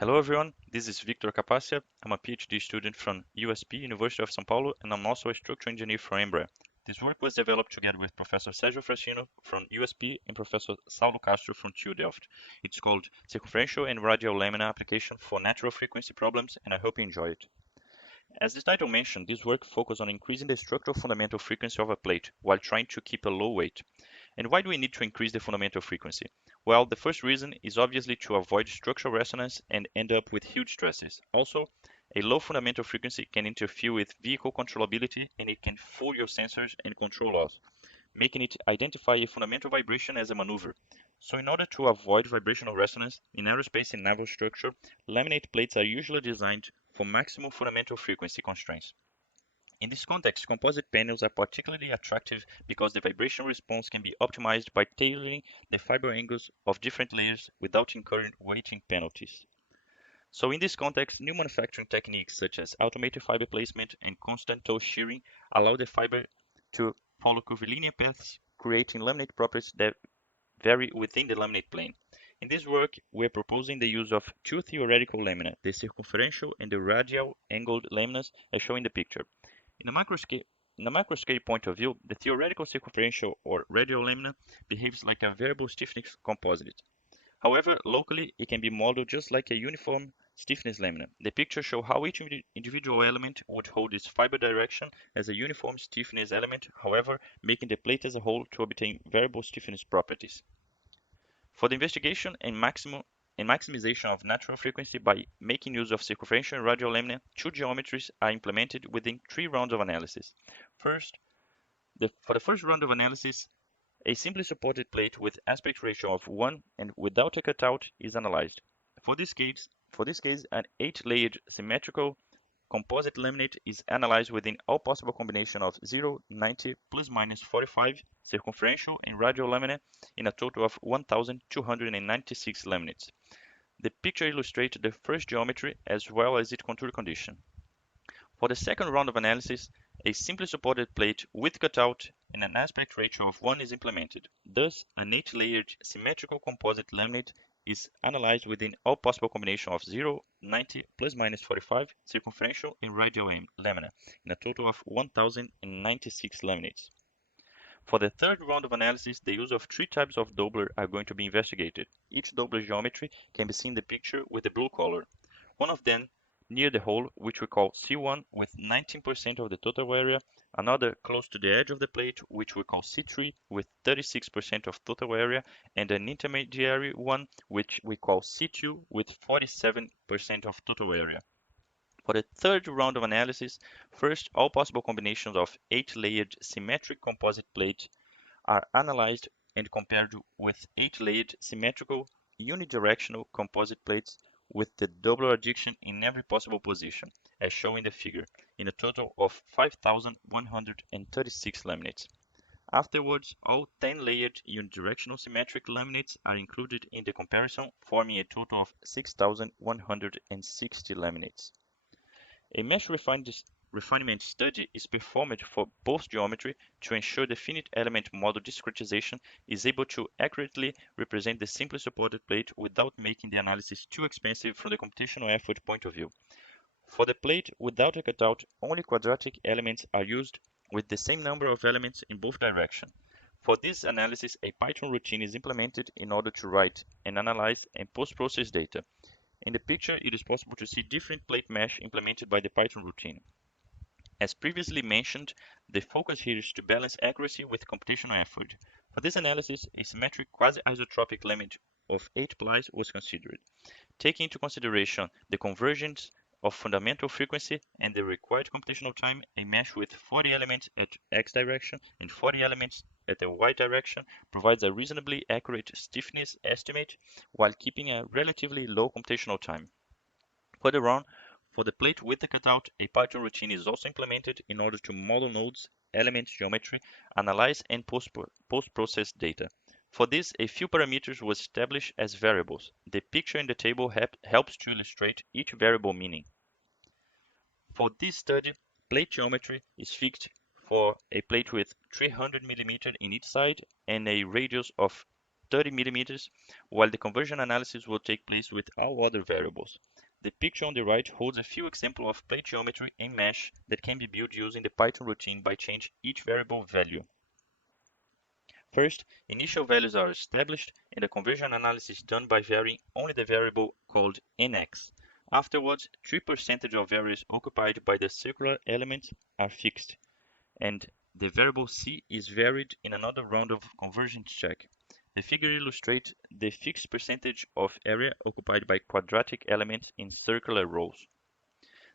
Hello everyone, this is Victor Capacia. I'm a PhD student from USP, University of São Paulo, and I'm also a structural engineer from Embraer. This work was developed together with Professor Sérgio Frascino from USP and Professor Saulo Castro from TU Delft. It's called Circumferential and Radial Lamina Application for Natural Frequency Problems, and I hope you enjoy it. As the title mentioned, this work focuses on increasing the structural fundamental frequency of a plate while trying to keep a low weight. And why do we need to increase the fundamental frequency? Well, the first reason is obviously to avoid structural resonance and end up with huge stresses. Also, a low fundamental frequency can interfere with vehicle controllability and it can fool your sensors and control laws, making it identify a fundamental vibration as a maneuver. So in order to avoid vibrational resonance, in aerospace and naval structure, laminate plates are usually designed for maximum fundamental frequency constraints. In this context, composite panels are particularly attractive because the vibration response can be optimized by tailoring the fiber angles of different layers without incurring weighting penalties. So in this context, new manufacturing techniques such as automated fiber placement and constant toe shearing allow the fiber to follow curvilinear paths, creating laminate properties that vary within the laminate plane. In this work, we are proposing the use of two theoretical lamina, the circumferential and the radial angled laminas as shown in the picture. In a macroscale point of view, the theoretical circumferential or radial lamina behaves like a variable stiffness composite. However, locally, it can be modeled just like a uniform stiffness lamina. The picture shows how each individual element would hold its fiber direction as a uniform stiffness element, however, making the plate as a whole to obtain variable stiffness properties. For the investigation and maximization of natural frequency by making use of circumferential and radial lamina, two geometries are implemented within 3 rounds of analysis. First, for the first round of analysis, a simply supported plate with aspect ratio of 1 and without a cutout is analyzed. For this case, an 8-layered symmetrical composite laminate is analyzed within all possible combination of 0, 90, plus minus 45 circumferential and radial lamina in a total of 1,296 laminates. The picture illustrates the first geometry as well as its contour condition. For the second round of analysis, a simply supported plate with cutout and an aspect ratio of 1 is implemented. Thus, an 8-layered symmetrical composite laminate is analyzed within all possible combination of 0, 90, plus minus 45 circumferential and radial lamina in a total of 1,096 laminates. For the third round of analysis, the use of 3 types of doubler are going to be investigated. Each doubler geometry can be seen in the picture with the blue color. One of them near the hole, which we call C1 with 19% of the total area, another close to the edge of the plate, which we call C3 with 36% of total area, and an intermediary one, which we call C2 with 47% of total area. For the third round of analysis, first all possible combinations of 8-layered symmetric composite plates are analyzed and compared with 8-layered symmetrical unidirectional composite plates with the doubler addition in every possible position, as shown in the figure, in a total of 5,136 laminates. Afterwards, all 10-layered unidirectional symmetric laminates are included in the comparison, forming a total of 6,160 laminates. A mesh refinement study is performed for both geometry to ensure the finite element model discretization is able to accurately represent the simply supported plate without making the analysis too expensive from the computational effort point of view. For the plate without a cutout, only quadratic elements are used with the same number of elements in both directions. For this analysis, a Python routine is implemented in order to write and analyze and post-process data. In the picture, it is possible to see different plate mesh implemented by the Python routine. As previously mentioned, the focus here is to balance accuracy with computational effort. For this analysis, a symmetric quasi-isotropic limit of 8 plies was considered, taking into consideration the convergence of fundamental frequency and the required computational time. A mesh with 40 elements at x direction and 40 elements at the y direction provides a reasonably accurate stiffness estimate while keeping a relatively low computational time. Further on, for the plate with the cutout, a Python routine is also implemented in order to model nodes, elements, geometry, analyze and post-process data. For this, a few parameters were established as variables. The picture in the table helps to illustrate each variable meaning. For this study, plate geometry is fixed for a plate with 300 mm in each side and a radius of 30 millimeters, while the conversion analysis will take place with all other variables. The picture on the right holds a few examples of plate geometry and mesh that can be built using the Python routine by changing each variable value. First, initial values are established and the conversion analysis is done by varying only the variable called nx. Afterwards, 3% of areas occupied by the circular elements are fixed, and the variable c is varied in another round of conversion check. The figure illustrates the fixed percentage of area occupied by quadratic elements in circular rows.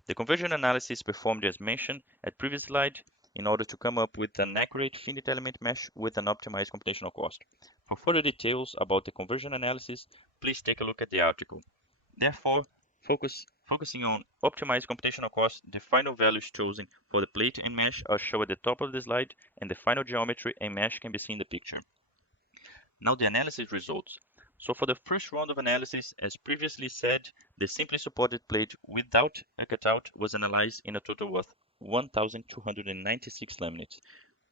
The conversion analysis is performed as mentioned at previous slide in order to come up with an accurate finite element mesh with an optimized computational cost. For further details about the conversion analysis, please take a look at the article. Therefore, focusing on optimized computational cost, the final values chosen for the plate and mesh are shown at the top of the slide, and the final geometry and mesh can be seen in the picture. Now the analysis results. So for the first round of analysis, as previously said, the simply supported plate without a cutout was analyzed in a total of 1,296 laminates.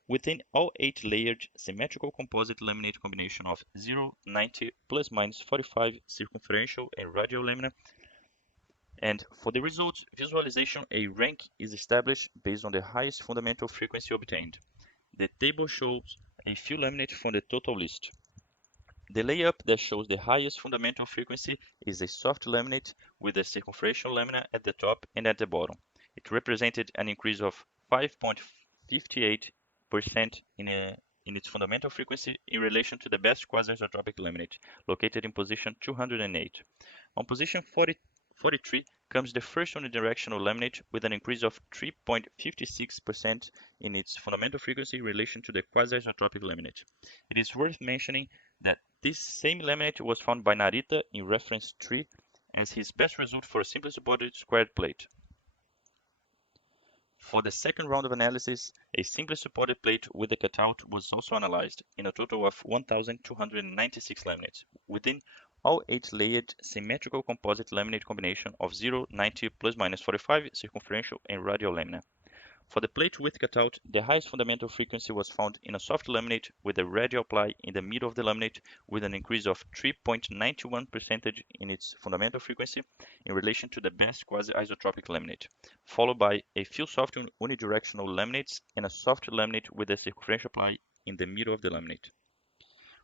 Within all 8 layered symmetrical composite laminate combination of 0, 90, plus minus 45 circumferential and radial lamina. And for the results visualization, a rank is established based on the highest fundamental frequency obtained. The table shows a few laminates from the total list. The layup that shows the highest fundamental frequency is a soft laminate with a circumferential lamina at the top and at the bottom. It represented an increase of 5.58% in its fundamental frequency in relation to the best quasi-isotropic laminate, located in position 208. On position 43 comes the first unidirectional laminate with an increase of 3.56% in its fundamental frequency in relation to the quasi-isotropic laminate. It is worth mentioning that this same laminate was found by Narita in reference 3 as his best result for a simply supported squared plate. For the second round of analysis, a simply supported plate with a cutout was also analyzed in a total of 1,296 laminates within all 8 layered symmetrical composite laminate combination of 0, 90, plus minus 45 circumferential and radial lamina. For the plate with cutout, the highest fundamental frequency was found in a soft laminate with a radial ply in the middle of the laminate with an increase of 3.91% in its fundamental frequency in relation to the best quasi-isotropic laminate, followed by a few soft unidirectional laminates and a soft laminate with a circumferential ply in the middle of the laminate.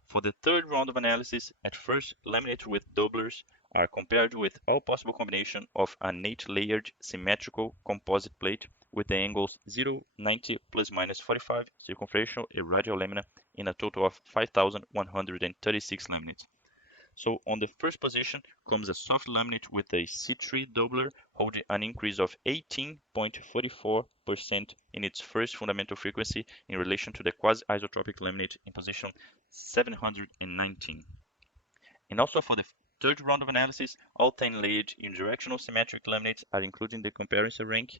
For the third round of analysis, at first, laminates with doublers are compared with all possible combination of an 8-layered symmetrical composite plate with the angles 0, 90, plus minus 45 circumferential and radial lamina in a total of 5,136 laminates. So on the first position comes a soft laminate with a C3 doubler holding an increase of 18.44% in its first fundamental frequency in relation to the quasi-isotropic laminate in position 719. And also for the third round of analysis, all 10 layered unidirectional symmetric laminates are included in the comparison rank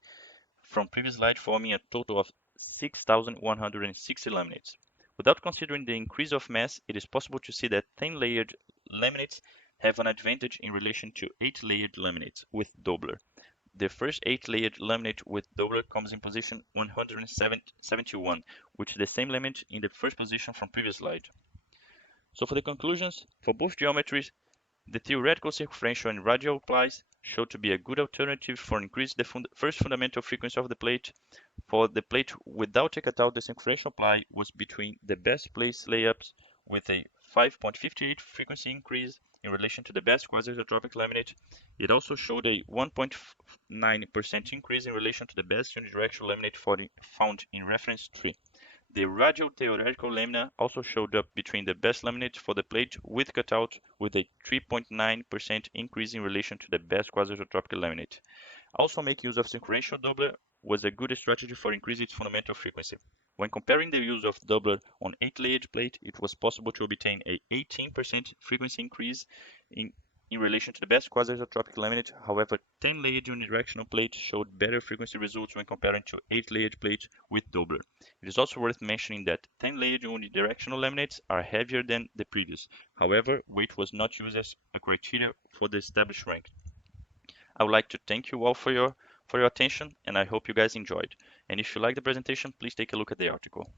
from previous slide, forming a total of 6,160 laminates. Without considering the increase of mass, it is possible to see that 10-layered laminates have an advantage in relation to 8-layered laminates with doubler. The first 8-layered laminate with doubler comes in position 171, which is the same laminate in the first position from previous slide. So for the conclusions, for both geometries, the theoretical circumferential and radial plies showed to be a good alternative for increasing the first fundamental frequency of the plate. For the plate without a cutout, the circumferential ply was between the best place layups with a 5.58 frequency increase in relation to the best quasi-isotropic laminate. It also showed a 1.9% increase in relation to the best unidirectional laminate found in reference 3. The radial theoretical lamina also showed up between the best laminate for the plate with cutout with a 3.9% increase in relation to the best quasi-isotropic laminate. Also making use of circumferential doubler was a good strategy for increasing its fundamental frequency. When comparing the use of doubler on 8-layered plate, it was possible to obtain a 18% frequency increase in relation to the best quasi-isotropic laminate. However, 10-layered unidirectional plate showed better frequency results when comparing to 8-layered plate with doubler. It is also worth mentioning that 10-layered unidirectional laminates are heavier than the previous. However, weight was not used as a criteria for the established rank. I would like to thank you all for your attention, and I hope you guys enjoyed. And if you like the presentation, please take a look at the article.